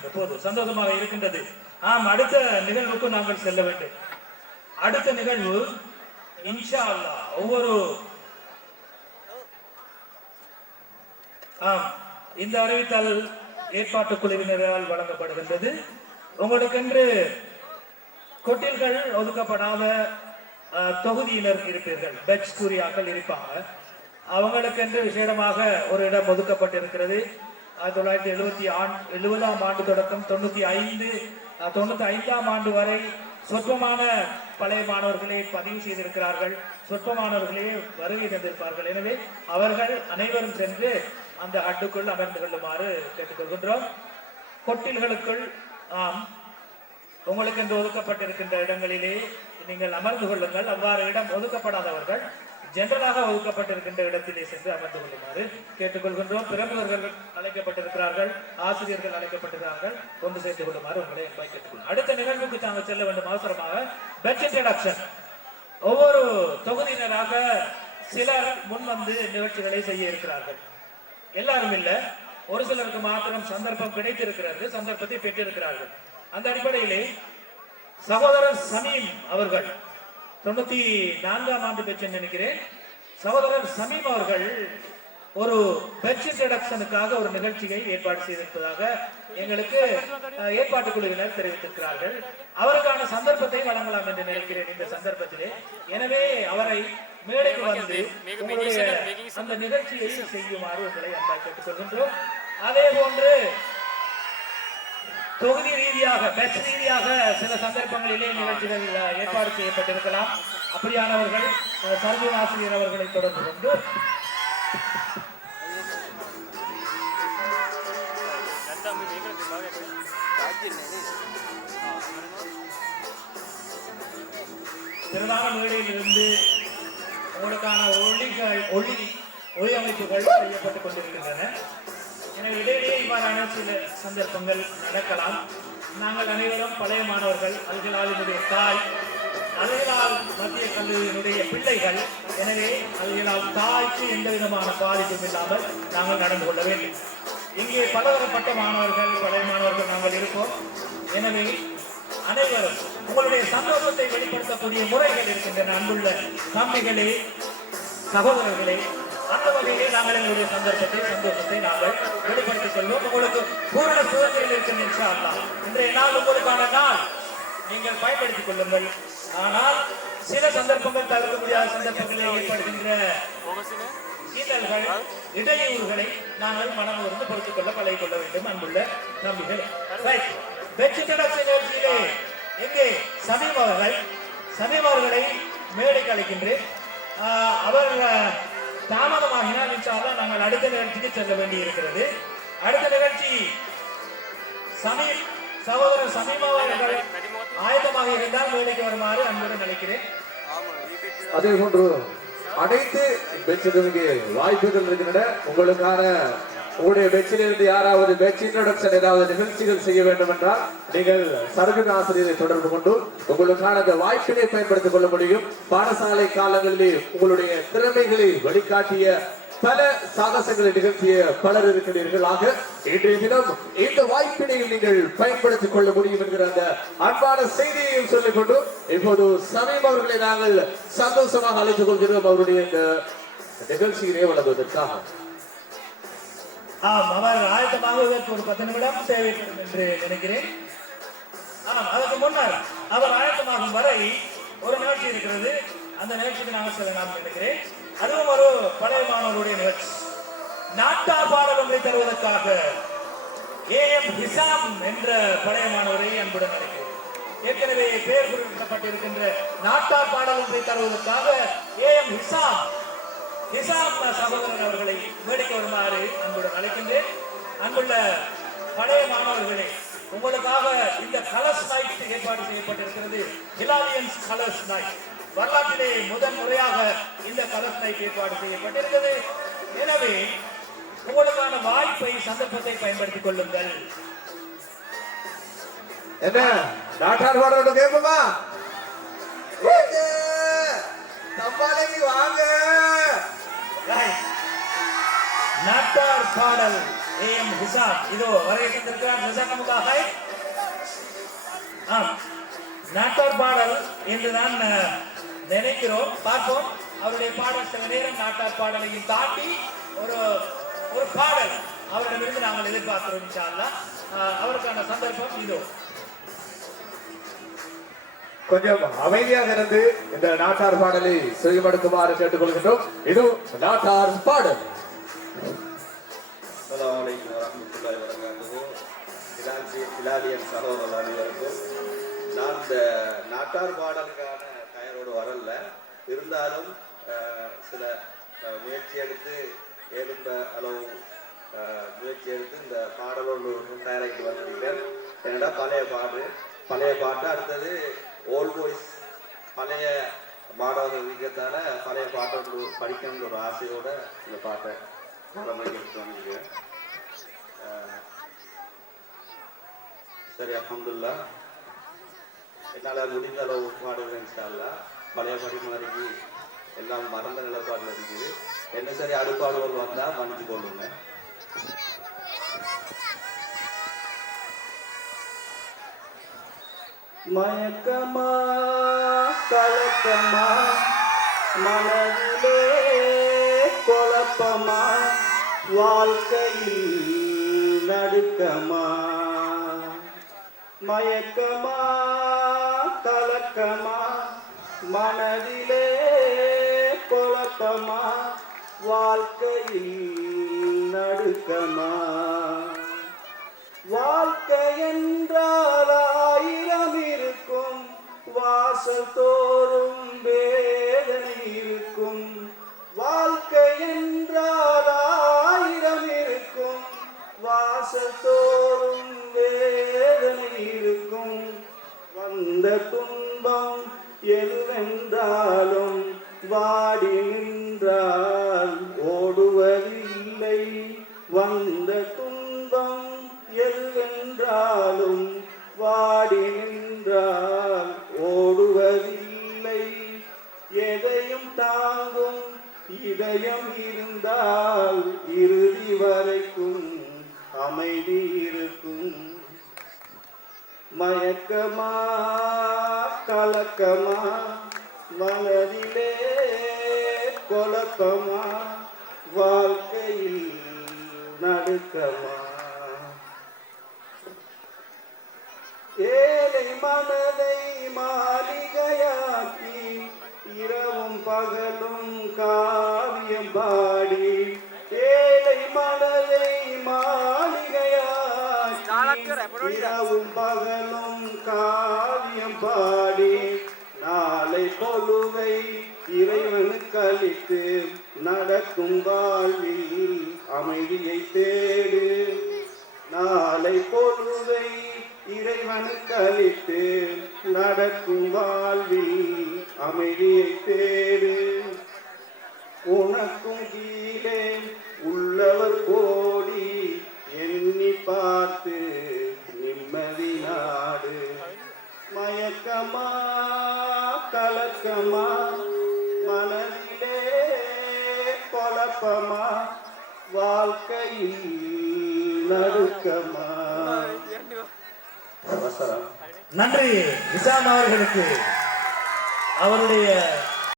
இருக்கின்ற போது சந்தோஷமாக இருக்கின்றது. அடுத்த நிகழ்வுக்கு நாங்கள் செல்ல வேண்டும். அடுத்த நிகழ்வு இன்ஷா அல்லாஹ் ஒவ்வொரு இந்த அறிவித்தல் ஏற்பாட்டு குழுவினரால் வழங்கப்படுகின்றது. உங்களுக்கென்று கொட்டில்கள் ஒதுக்கப்படாத தொகுதியினர் இருப்பீர்கள், பெட்ச் கூறியாக்கள் இருப்பாங்க. அவங்களுக்கென்று விசேடமாக ஒரு இடம் ஒதுக்கப்பட்டிருக்கிறது. 1970ஆம் ஆண்டு தொடக்கம் 95ஆம் ஆண்டு வரை சொற்பமான பழைய மாணவர்களே பதிவு செய்திருக்கிறார்கள், சொற்பமானவர்களே வருகை தந்திருப்பார்கள். எனவே அவர்கள் அனைவரும் சென்று அந்த ஹட்டுக்குள் அமர்ந்து கொள்ளுமாறு கேட்டுக்கொள்கின்றோம். கொட்டில்களுக்குள் உங்களுக்கு என்று ஒதுக்கப்பட்டிருக்கின்ற இடங்களிலே நீங்கள் அமர்ந்து கொள்ளுங்கள். அவ்வாறு இடம் ஒதுக்கப்படாதவர்கள் ஜெனரலாக ஒதுக்கப்பட்டிருக்கின்ற இடத்திலே சென்று அமர்ந்து கொள்ளுமாறு கேட்டுக்கொள்கின்றோம். பிரமுகர்கள் அழைக்கப்பட்டிருக்கிறார்கள், ஆசிரியர்கள் அழைக்கப்பட்டிருக்கிறார்கள், கொண்டு சேர்த்து கொள்ளுமாறு உங்களை கேட்டுக்கொள்ளும். அடுத்த நிகழ்வுக்கு தாங்கள் செல்ல வேண்டும் அவசரமாக. Batch introduction. ஒவ்வொரு தொகுதியினராக சிலர் முன் வந்து நிகழ்ச்சிகளை செய்ய இருக்கிறார்கள். எல்லாரும் இல்ல, ஒரு சிலருக்கு மாத்திரம் சந்தர்ப்பம் கிடைத்திருக்கிறது, சந்தர்ப்பத்தை பெற்றிருக்கிறார்கள். அந்த அடிப்படையிலே சகோதரர் சமீம் அவர்கள் 94ஆம் ஆண்டு பெற்று நினைக்கிறேன். சகோதரர் சமீம் அவர்கள் ஒரு பெட்ச் இன்ட்ரடக்ஷனுக்காக ஒரு நிகழ்ச்சியை ஏற்பாடு செய்திருப்பதாக எங்களுக்கு ஏற்பாட்டு குழுவினர் தெரிவித்திருக்கிறார்கள். அவருக்கான சந்தர்ப்பத்தை வழங்கலாம் என்று நினைக்கிறேன் இந்த சந்தர்ப்பத்திலே. எனவே அவரை மேடைக்கு வந்து உங்களுடைய அந்த நிகழ்ச்சியை செய்யுமாறு உங்களை அன்பாய் கேட்டுக்கொள்கின்றோம். அதே போன்று தொகுதி ரீதியாக பெட்ச் ரீதியாக சில சந்தர்ப்பங்களிலே நிகழ்ச்சிகள் ஏற்பாடு செய்யப்பட்டிருக்கலாம். அப்படியானவர்கள் சர்வீஸ் ஆசிரியர் அவர்களை தொடர்பு கொண்டு பிரதான மேடையிலிருந்து உங்களுக்கான ஒளி அமைப்புகள் செய்யப்பட்டுக் கொண்டிருக்கின்றன. எனவே இடையிலேயே இவ்வாறான சில சந்தர்ப்பங்கள் நடக்கலாம். நாங்கள் அனைவரும் பழைய மாணவர்கள், அல்ஹிலாலினுடைய தாய், அல்ஹிலால் மத்திய கல்லூரியினுடைய பிள்ளைகள். எனவே அல்ஹிலால் தாய்க்கு எந்த விதமான பாதிப்பும் இல்லாமல் நாங்கள் நடந்து கொள்ள வேண்டும். இங்கே பலதரப்பட்ட மாணவர்கள், பழைய மாணவர்கள் நாங்கள் இருப்போம். எனவே அனைவரும் உங்களுடைய சந்தோஷத்தை வெளிப்படுத்தக்கூடிய முறைகள் இருக்கின்றன. அன்புள்ள தம்பிகளே, சகோதரர்களே, அந்த வகையிலே நாங்கள் எங்களுடைய சந்தோஷத்தை நாங்கள் வெளிப்படுத்திக் கொள்வோம். உங்களுக்கு பூரண சுதந்திரம் இருக்கும் இன்ஷா அல்லாஹ். இன்றைய நாள் உங்களுக்கான நாள், நீங்கள் பயன்படுத்திக் கொள்ளுங்கள். ஆனால் சில சந்தர்ப்பங்கள் தவிர்க்க முடியாத சந்தர்ப்பங்களை ஏற்படுகின்ற இன்னல்கள், இடையூறுகளை நாங்கள் மனமுருந்து பொறுத்துக் கொள்ள பழகிக் கொள்ள வேண்டும். அன்புள்ள நம்பிகள், எங்கே சமீம் அவர்களை மேடைக்கு அழைக்கின்றேன். அவர் தாமதமாகினால் இன்ஷாஅல்லாஹ் நாங்கள் அடுத்த நிகழ்ச்சிக்கு செல்ல வேண்டி இருக்கிறது. அடுத்த நிகழ்ச்சி சகோதரர் சமீம் அவர்கள் ஆயத்தமாக இருந்தால் மேடைக்கு வருமாறு அன்புடன் அழைக்கிறேன். அதே போன்று அனைத்து பெட்சுகளுக்கு வாய்ப்புகள் இருக்கின்றன. உங்களுக்கான உங்களுடைய பெட்சிலிருந்து யாராவது பெட்ச் இன்ட்ரோடக்ஷன் ஏதாவது நிகழ்ச்சிகள் செய்ய வேண்டும் என்றால் நீங்கள் சர்வீஸ் ஆசிரியரை தொடர்பு கொண்டு உங்களுக்கான அந்த வாய்ப்பினை பயன்படுத்திக் கொள்ள முடியும். பாடசாலை காலங்களிலே உங்களுடைய திறமைகளை வழிகாட்டிய பல சாகசங்களை நிகழ்த்திய பலர் இருக்கிறீர்கள். ஆக இன்றைய தினம் இந்த வாய்ப்பினை நீங்கள் பயன்படுத்திக் கொள்ள முடியும் என்கிற அந்த அன்பான செய்தியையும் சொல்லிக் கொண்டு இப்போது சமீம் அவர்களை நாங்கள் சந்தோஷமாக அழைத்துக் கொள்கிறோம் அவருடைய இந்த நிகழ்ச்சியிலே வழங்குவதற்காக. அவர் ஆயத்தமாகுவதற்கு ஒரு 10 நிமிடம் தேவைப்படும் என்று நினைக்கிறேன். அதற்கு முன்னர் அவர் ஆயத்தமாகும் வரை ஒரு நிகழ்ச்சி இருக்கிறது. அந்த நிகழ்ச்சிக்கு நாங்கள் செல்லலாம் நினைக்கிறேன். அதுவும் ஒரு பழைய மாணவருடைய நிகழ்ச்சி. நாட்டார் பாடல் ஒன்றை தருவதற்காக AM ஹிசாம் என்ற பழைய மாணவரை அன்புடன் அழைக்கிறேன். ஏற்கனவே பெயர் குறிப்பிடப்பட்டிருக்கின்ற நாட்டார் பாடல் ஒன்றை தருவதற்காக AM ஹிசாம் சகோதரன் அவர்களை மேடைக்கு வருமாறு அன்புடன் அழைக்கின்றேன். அன்புள்ள பழைய மாணவர்களே, உங்களுக்காக இந்த கலர்ஸ் நைட் ஏற்பாடு செய்யப்பட்டிருக்கிறது. ஹிலாலியன்ஸ் கலர்ஸ் நைட். வரலாற்றிலே முதன் முறையாக இந்த கலர்ஸ் நைட் ஏற்பாடு செய்யப்பட்டிருக்கிறது. எனவே உங்களுக்கான வாய்ப்பை, சந்தர்ப்பத்தை பயன்படுத்திக் கொள்ளுங்கள். என்ன நாட்டார் பாடல் கேட்போமா? நாட்டார் பாடல் ஏஎம் ஹிசாம் இதோ வரைய தந்திருக்கிறார் நிசாமுக்காக. நாட்டார் பாடல் என்றுதான் நினைக்கிறோம். பார்ப்போம். அவருடைய பாடல் சில நேரம் நாட்டார் பாடலையும் தாண்டி ஒரு ஒரு பாடல் அவரிடமிருந்து நாங்கள் எதிர்பார்க்கிறோம். இன்ஷா அல்லாஹ் அவருக்கான சந்தர்ப்பம் இதோ. கொஞ்சம் அமைதியாக இருந்து இந்த நாட்டார் பாடலை செய்யப்படுத்துமாறு கேட்டுக்கொள்கின்றோம். இது நாட்டார் பாடல். அஸ்ஸலாமு அலைக்கும் வரஹ்மத்துல்லாஹி வபரகாத்துஹு. ஹிலாலியன் சகோதரர்கள் அனைவருக்கும் நான் இந்த நாட்டார் பாடலுக்கான தயாரோடு வரல, இருந்தாலும் சில முயற்சி எடுத்து எழுந்த அளவு முயற்சி எடுத்து இந்த பாடலோடு தயாராகிட்டு வந்திருக்கேன். என்னடா பழைய பாட்டு அடுத்தது ஓல்ட் வாய்ஸ் பழைய பாடல்கள் இருக்கிறதால பழைய பாட்டோடு படிக்கணுன்ற ஒரு ஆசையோட இந்த பாட்டை எடுத்து வந்திருக்கேன். சரி, அல்ஹம்துலில்லாஹ் என்னால் முடிந்த அளவு பாடுகிறேன். இன்ஷா அல்லாஹ் பழைய படி மாதிரி எல்லாம் மறந்த நிலப்பாடில் இருக்குது. என்ன சரி அடுப்பாடுகள் வந்தால் மன்னிச்சு கொள்ளுங்க. மயக்கமா கலக்கமா மனதிலே குழப்பமா வாழ்க்கையில் நடுக்கமா, மயக்கமா கலக்கமா மனதிலே குழப்பமா வாழ்க்கையில் நடுக்கமா. வாழ்க்கை என்றால் ஆயிரம் இருக்கும், வாசல் தோறும் வேதனை இருக்கும். வாழ்க்கை என்றால் ஆயிரம் இருக்கும், வாசல் தோறும் வேதனை இருக்கும். வந்த துன்பம் எதுவென்றாலும் வாடி நின்றால் ஓடுவதில்லை. வந்த துன்பம் எதுவென்றாலும் வாடி நின்றால் ஓடுவதில்லை. எதையும் தாங்கும் இதயம் இருந்தால் இறுதி வரைக்கும் அமைதி இருக்கும். மயக்கமா கலக்கமா மனதிலே குழப்பமா வாழ்க்கையில் நடுக்கமா. ஏழை மனதை மாளிகையாக்கி இரவும் பகலும் காவியம் பாடி, ஏழை மனதை மாளிகையாக்கி இரவும் பகலும் காவியம் பாடி, நாளை பொழுதை இறைவனுக்கு அளித்து நடக்கும் வாழ்வில் அமைதியை தேடு. நாளை பொழுதை இறைவனுக்கு அளித்து நடக்கும் வாழ்வில் அமைதியை தேடு. உனக்கும் கீழே உள்ளவர் கோடி எண்ணி பார்த்து நிம்மதி நாடு. மயக்கமா கலக்கமா மனதிலே குழப்பமா வாழ்க்கையில் நடுக்கமா. நன்றி நிசாம் அவர்களுக்கு அவருடைய